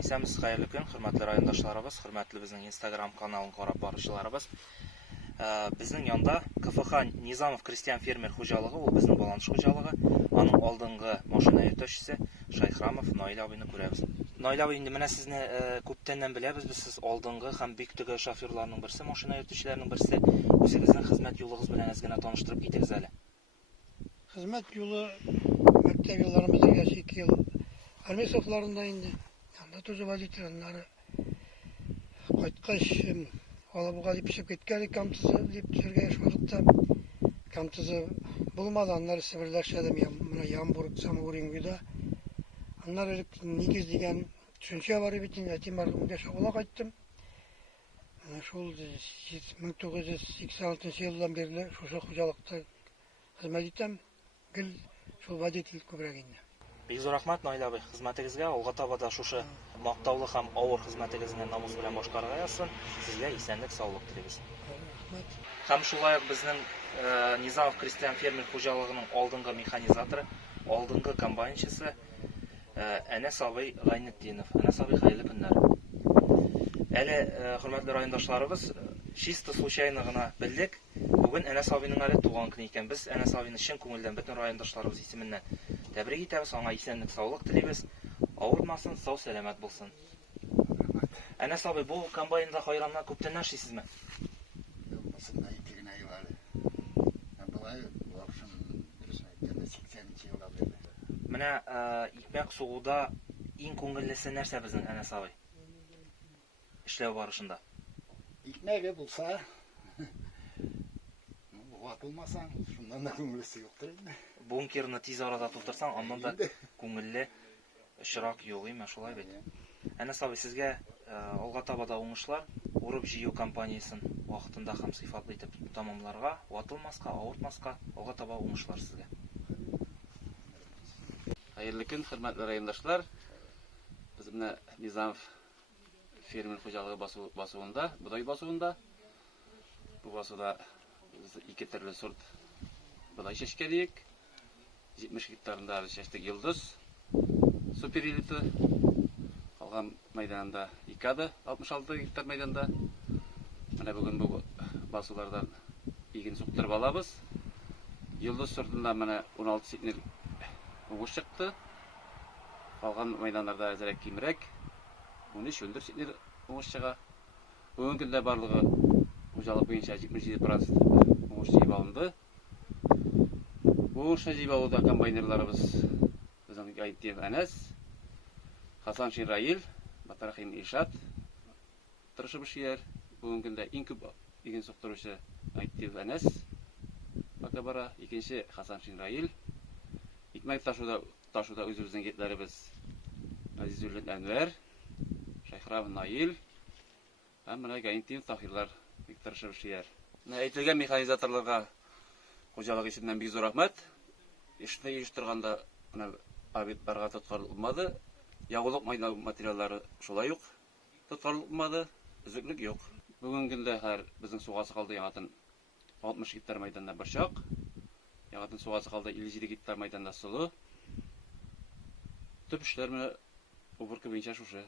Исәмез хәерле көн, хөрмәтле райондашларыбыз, хөрмәтле безнең Instagram каналын карап баручыларыбыз. Безнең янда КФХ Низамов крестьян фермер хуҗалыгы, ул безнең баланш хуҗалыгы. Аның алдынгы машина йөртүчесе Шайхрамов Наил абыйны күрәбез. Наил абый, инде менә сезне күптәннән беләбез, без сез алдынгы һәм бик теге шоферларның берсе, машина йөртүчеләрнең берсе. Үзегезнең хезмәт юлыгыз белән әзгенә таныштырып китегез әле. Хезмәт юлы мәктәп елларымыз дигәч 2 ел армия сафларында инде. Анда тоже водительләре кайткач Алабуга дип чыгып киткән Камтызы дип төшергән шундукта Камтызы булмады, аннары Себерләшәдә менә Ямбург, Самурингда. Аннары нигез дигән төшенчә бар бит инде, Тимаргә шагыла кайттым. Шул 1986 елдан бирле шушы хуҗалыкта хезмәт итәм. Гел шул водитель күбрәк инде. Бик зур рәхмәт, Наил абый, хезмәтегезгә, алга таба да шушы мактаулы һәм авыр хезмәтегезне намус белән башкарырга язсын. Сезгә исәнлек, саулык телибез. Рәхмәт. Һәм шулай ук безнең Низамов крестьян фермер хуҗалыгының алдынгы механизаторы, алдынгы комбайнчысы Әнәс абый Гайнетдинов. Әнәс абый, хәерле көннәр. Әле, хөрмәтле райондашларыбыз, чисто случайно гына белдек. Бүген Әнәс абыйның әле туган көне икән. Без Әнәс абыйны чын күңелдән бөтен райондашларыбыз исеменнән тәбрик итәбез, аңа исәнлек, саулык телибез. Авырмасын, сау сәламәт булсын. Әнәс абый, бу комбайнда хайранна күптән эшлисезме? Басында 2 генә ел әле. Болай, в общем, 80 елда бирде. Менә икмәк сугуда иң күңеллесе нәрсә безнең Әнәс абый? Эшләү барышында. Икмәге булса, ватылмасаң, шуннан да күңеллесе юктыр инде. Бункерны тиз арада тутырсаң, аннан да күңелле очрак юк, име шулай бит. Әнәс абый, сезгә алга таба да уңышлар, урып җыю кампаниясын вакытында һәм сыйфатлы итеп тамамларга, ватылмаска, авыртмаска, алга таба уңышлар сезгә. Хәерле көн, хөрмәтле райондашлар. Без менә Низамов фермер хуҗалыгы басуында, будай басуында. Бу басуда 2 төрле сорт будай чәчкәдик. 70 гектарында чәчтек Йылдыз, супер элиты. Калган мәйданда икады, 66 гектар мәйданда. Менә бүген бу басулардан иген суктырып алабыз. Йылдыз сортында менә 16 сентнер уңыш чыкты. Калган мәйданнарда әзрәк кимрәк. 13-14 сентнер уңыш чыга. Бүгенге көндә барлыгы хуҗалык буенча 77% уңыш җыеп алынды. Бу уңыш җыеп алуда комбайнерларыбыз безнең Гайнетдинов Әнәс, Хасан Шираил, Батарахим Ишат тырышып эшләр. Бүгенге көндә иң күп иген суктыручы Гайнетдинов Әнәс пока бара, икенче Хасан Шираил. Икмәк ташуда үзебезнең егетләребез Азизуллин Әнвәр, Шайхрамов Наил һәм менә Гайнетдинов Таһирлар бик тырышып эшләр. Менә әйтелгән механизаторларга хуҗалык исеннән бик зур рәхмәт. Эшне оештырганда менә объектларга тоткарлыкмады. Ягулык материаллары шулай ук тоткарлыкмады. Үзеклек юк. Бүгенге көндә һәр безнең сугасы калды ягатын 60 гектар мәйданда борчак. Ягатын сугасы калды 57 гектар мәйданда сулы. Төп эшләр менә убыркы буенча шушы.